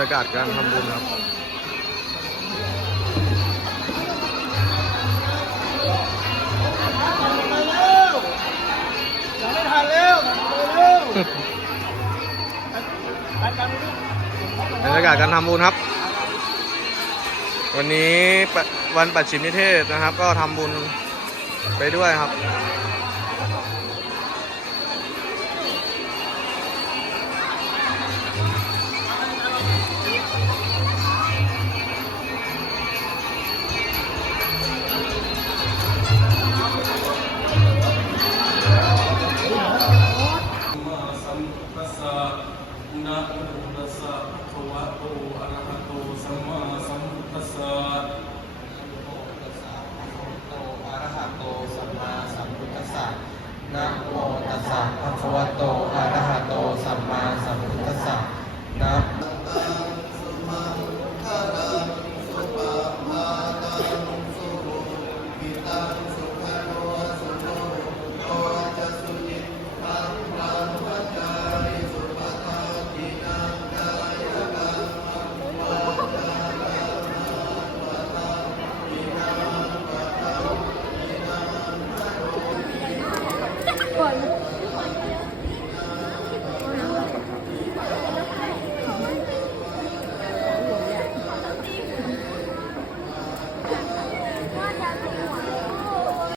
ยากาศการทำบุญครับไม่ทันแล้วเร็ว บรรยากาศการทำบุญครับวันนี้วันปัจฉิมนิเทศนะครับก็ทำบุญไปด้วยครับนะโมตัสสะภะคะวะโตอะระหะโตสัมมาสัมพุทธัสสะนะโมตัสสะภะคะวะโตอะระหะโตสัมมาสัมพุทธัสสะนะโมตัสสะภะคะวะโตอะระหะโตสัมมาสัมพุทธัสสะนะตังสุปะมาตังสุรุปิตัง